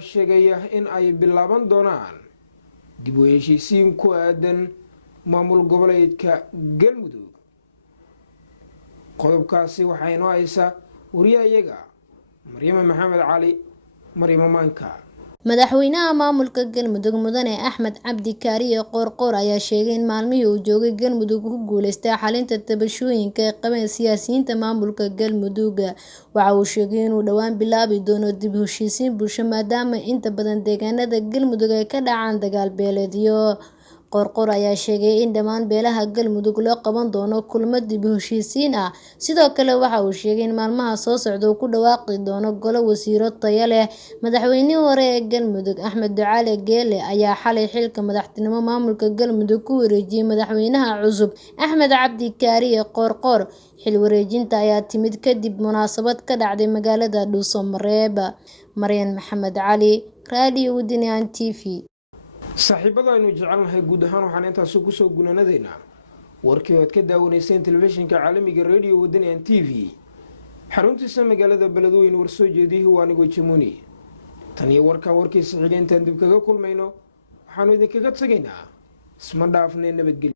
sheegaya in ay bilaaban doonaan dib u heshiisiin ku aadan maamul goboleedka Galmudug. qodobkaasi waxay noo haysaa wariyahayaga Maryama Maxamed Cali Maryama Maanka. madaxweynaha maamulka Galmudug Mudane Axmed Cabdi Kaariye Qoorqoor ayaa sheegay in maalmihii uu joogay Galmudug ku guuleystay xalinta tabashooyinka ay qabeen siyaasiyiinta maamulka Galmudug. waxa uu sheegay inuu dhawaan bilaabi doono dib u heshiisiin bulsho maadaama inta badan deegaanada Galmudug ay ka dhacaan dagaal beeleedyo. Qoorqoor ayaa sheegay in dhammaan beelaha Galmudug loo qaban doono kulamo dib u heshiisiin ah. sidoo kale waxa uu sheegay in maalmaha soo socda uu ku dhawaaqi doono golo wasiiro tayo leh. madaxweynihii hore ee Galmudug Axmed Ducaale Geele ayaa xalay xilka madaxtinimo maamulka Galmudug ku wareejiyay madaxweynaha cusub Axmed Cabdi Kaariye Qoorqoor. xil wareejinta ayaa timid kadib munaasabad ka dhacday magaalada Dhuuso-Mareeb. Maryam Maxamed Cali, Radio Wadani TV. saaxiibada aynu jecelnahay guud ahaan waxaan intaas ku soo gunanadeynaa warkii oo aad ka daawanayseen telefishinka caalamiga Radio Wadani TV xaruntiisa magaalada Beledweyne war soo jeediyay waa anigo Jamuni tan iyo warkiisa xigeentan dib kaga kulmayno waxaanu idinkaga tagaynaa isma dhaafnay nabadgelyo.